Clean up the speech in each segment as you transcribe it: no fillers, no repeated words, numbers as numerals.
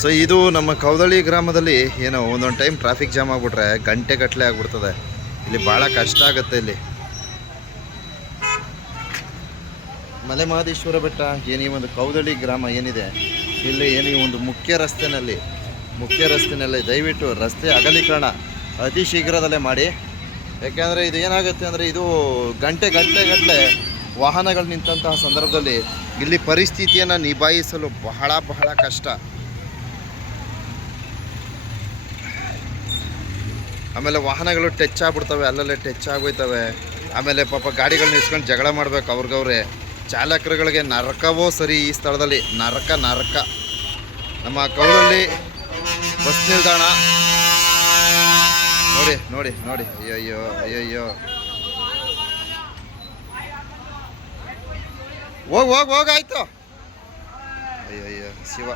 So ಇದು ನಮ್ಮ ಕೌದಳ್ಳಿ ಗ್ರಾಮದಲ್ಲಿ ಏನೋ ಒಂದೊಂದು ಟೈಮ್ ಟ್ರಾಫಿಕ್ ಜಾಮ್ ಆಗಿಬಿಟ್ರೆ ಗಂಟೆಗಟ್ಟಲೆ ಆಗ್ಬಿಡ್ತದೆ. ಇಲ್ಲಿ ಭಾಳ ಕಷ್ಟ ಆಗುತ್ತೆ. ಇಲ್ಲಿ ಮಲೆ ಮಹದೇಶ್ವರ ಬೆಟ್ಟ ಏನಿ ಒಂದು ಕೌದಳ್ಳಿ ಗ್ರಾಮ ಏನಿದೆ, ಇಲ್ಲಿ ಏನಿ ಒಂದು ಮುಖ್ಯ ರಸ್ತೆನಲ್ಲಿ ದಯವಿಟ್ಟು ರಸ್ತೆ ಅಗಲೀಕರಣ ಅತಿ ಶೀಘ್ರದಲ್ಲೇ ಮಾಡಿ. ಯಾಕೆಂದರೆ ಇದು ಏನಾಗುತ್ತೆ ಅಂದರೆ ಇದು ಗಂಟೆಗಟ್ಟಲೆ ವಾಹನಗಳು ನಿಂತಹ ಸಂದರ್ಭದಲ್ಲಿ ಇಲ್ಲಿ ಪರಿಸ್ಥಿತಿಯನ್ನು ನಿಭಾಯಿಸಲು ಬಹಳ ಕಷ್ಟ. ಆಮೇಲೆ ವಾಹನಗಳು ಟಚ್ ಆಗ್ಬಿಡ್ತವೆ, ಅಲ್ಲಲ್ಲೇ ಟಚ್ ಆಗೋಯ್ತವೆ. ಆಮೇಲೆ ಪಾಪ ಗಾಡಿಗಳನ್ನ ಇಸ್ಕೊಂಡು ಜಗಳ ಮಾಡಬೇಕು ಅವ್ರಿಗವ್ರೆ. ಚಾಲಕರುಗಳಿಗೆ ನರಕವೋ ಸರಿ ಈ ಸ್ಥಳದಲ್ಲಿ, ನರಕ. ನಮ್ಮ ಕೌದಳ್ಳಿ ಬಸ್ ನಿಲ್ದಾಣ ನೋಡಿ. ಅಯ್ಯಯ್ಯೋ ಹೋಗಾಯ್ತು. ಅಯ್ಯಯ್ಯೋ ಶಿವ.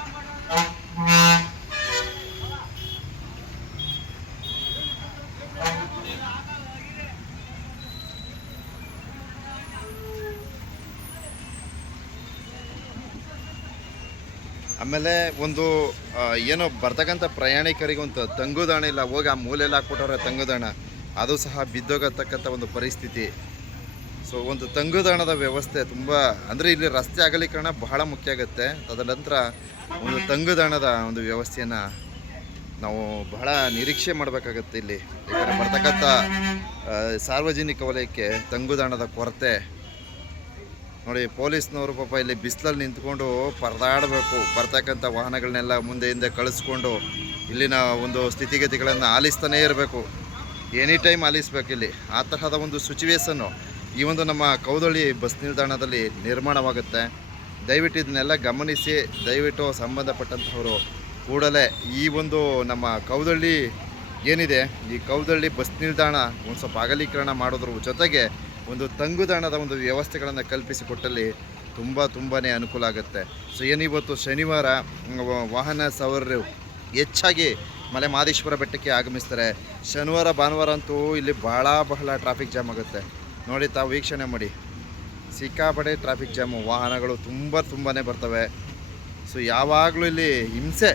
ಆಮೇಲೆ ಒಂದು ಏನೋ ಬರ್ತಕ್ಕಂಥ ಪ್ರಯಾಣಿಕರಿಗೆ ಒಂದು ತಂಗುದಾಣ ಇಲ್ಲ, ಹೋಗಿ ಆ ಮೂಲೆಯಲ್ಲಿ ಹಾಕ್ಬಿಟ್ಟವ್ರೆ ತಂಗುದಾಣ, ಅದು ಸಹ ಬಿದ್ದೋಗತಕ್ಕಂಥ ಒಂದು ಪರಿಸ್ಥಿತಿ. ಸೊ ಒಂದು ತಂಗುದಾಣದ ವ್ಯವಸ್ಥೆ ತುಂಬ ಅಂದರೆ ಇಲ್ಲಿ ರಸ್ತೆ ಅಗಲೀಕರಣ ಬಹಳ ಮುಖ್ಯ ಆಗುತ್ತೆ. ತದನಂತರ ಒಂದು ತಂಗುದಾಣದ ಒಂದು ವ್ಯವಸ್ಥೆಯನ್ನು ನಾವು ಬಹಳ ನಿರೀಕ್ಷೆ ಮಾಡಬೇಕಾಗತ್ತೆ ಇಲ್ಲಿ. ಯಾಕಂದರೆ ಬರ್ತಕ್ಕಂಥ ಸಾರ್ವಜನಿಕ ವಲಯಕ್ಕೆ ತಂಗುದಾಣದ ಕೊರತೆ ನೋಡಿ. ಪೊಲೀಸ್ನವರು ಪಾಪ ಇಲ್ಲಿ ಬಿಸಿಲಲ್ಲಿ ನಿಂತ್ಕೊಂಡು ಪರದಾಡಬೇಕು, ಬರ್ತಕ್ಕಂಥ ವಾಹನಗಳನ್ನೆಲ್ಲ ಮುಂದೆ ಹಿಂದೆ ಕಳಿಸ್ಕೊಂಡು ಇಲ್ಲಿನ ಒಂದು ಸ್ಥಿತಿಗತಿಗಳನ್ನು ಆಲಿಸ್ತಾನೇ ಇರಬೇಕು, ಎನಿ ಟೈಮ್ ಆಲಿಸ್ಬೇಕು. ಇಲ್ಲಿ ಆ ತರಹದ ಒಂದು ಸಿಚುವೇಶನ್ನು ಈ ಒಂದು ನಮ್ಮ ಕೌದಳ್ಳಿ ಬಸ್ ನಿಲ್ದಾಣದಲ್ಲಿ ನಿರ್ಮಾಣವಾಗುತ್ತೆ. ದಯವಿಟ್ಟು ಇದನ್ನೆಲ್ಲ ಗಮನಿಸಿ, ದಯವಿಟ್ಟು ಸಂಬಂಧಪಟ್ಟಂಥವರು ಕೂಡಲೇ ಈ ಒಂದು ನಮ್ಮ ಕೌದಳ್ಳಿ ಏನಿದೆ, ಈ ಕೌದಳ್ಳಿ ಬಸ್ ನಿಲ್ದಾಣ ಒಂದು ಸ್ವಲ್ಪ ಅಗಲೀಕರಣ ಮಾಡೋದ್ರ ಜೊತೆಗೆ ಒಂದು ತಂಗುದಾಣದ ಒಂದು ವ್ಯವಸ್ಥೆಗಳನ್ನು ಕಲ್ಪಿಸಿಕೊಟ್ಟಲ್ಲಿ ತುಂಬಾ ಅನುಕೂಲ ಆಗುತ್ತೆ. ಸೊ ಏನಿವತ್ತು ಶನಿವಾರ ವಾಹನ ಸವಾರರು ಹೆಚ್ಚಾಗಿ ಮಲೆ ಮಹದೇಶ್ವರ ಬೆಟ್ಟಕ್ಕೆ ಆಗಮಿಸ್ತಾರೆ. ಶನಿವಾರ ಭಾನುವಾರ ಅಂತೂ ಇಲ್ಲಿ ಬಹಳ ಟ್ರಾಫಿಕ್ ಜಾಮ್ ಆಗುತ್ತೆ. ನೋಡಿ, ತಾವು ವೀಕ್ಷಣೆ ಮಾಡಿ, ಸಿಕ್ಕಾಪಟ್ಟೆ ಟ್ರಾಫಿಕ್ ಜಾಮು, ವಾಹನಗಳು ತುಂಬಾ ಬರ್ತವೆ. ಸೊ ಯಾವಾಗಲೂ ಇಲ್ಲಿ ಹಿಂಸೆ,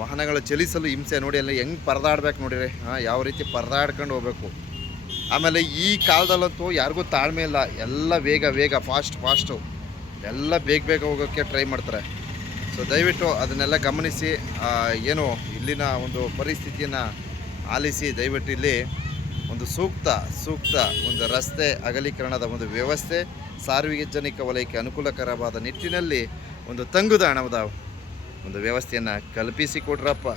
ವಾಹನಗಳು ಚಲಿಸಲು ಹಿಂಸೆ. ನೋಡಿ ಅಲ್ಲಿ ಹೆಂಗೆ ಪರದಾಡ್ಬೇಕು ನೋಡಿರಿ, ಯಾವ ರೀತಿ ಪರದಾಡ್ಕೊಂಡು ಹೋಗ್ಬೇಕು. ಆಮೇಲೆ ಈ ಕಾಲದಲ್ಲಂತೂ ಯಾರಿಗೂ ತಾಳ್ಮೆ ಇಲ್ಲ, ಎಲ್ಲ ವೇಗ ಫಾಸ್ಟು ಎಲ್ಲ ಬೇಗ ಹೋಗೋಕ್ಕೆ ಟ್ರೈ ಮಾಡ್ತಾರೆ. ಸೊ ದಯವಿಟ್ಟು ಅದನ್ನೆಲ್ಲ ಗಮನಿಸಿ, ಏನು ಇಲ್ಲಿನ ಒಂದು ಪರಿಸ್ಥಿತಿಯನ್ನು ಆಲಿಸಿ ದಯವಿಟ್ಟು ಇಲ್ಲಿ ಒಂದು ಸೂಕ್ತ ಒಂದು ರಸ್ತೆ ಅಗಲೀಕರಣದ ಒಂದು ವ್ಯವಸ್ಥೆ, ಸಾರ್ವಜನಿಕ ವಲಯಕ್ಕೆ ಅನುಕೂಲಕರವಾದ ನಿಟ್ಟಿನಲ್ಲಿ ಒಂದು ತಂಗುದಾಣದ ಒಂದು ವ್ಯವಸ್ಥೆಯನ್ನು ಕಲ್ಪಿಸಿಕೊಡ್ರಪ್ಪ.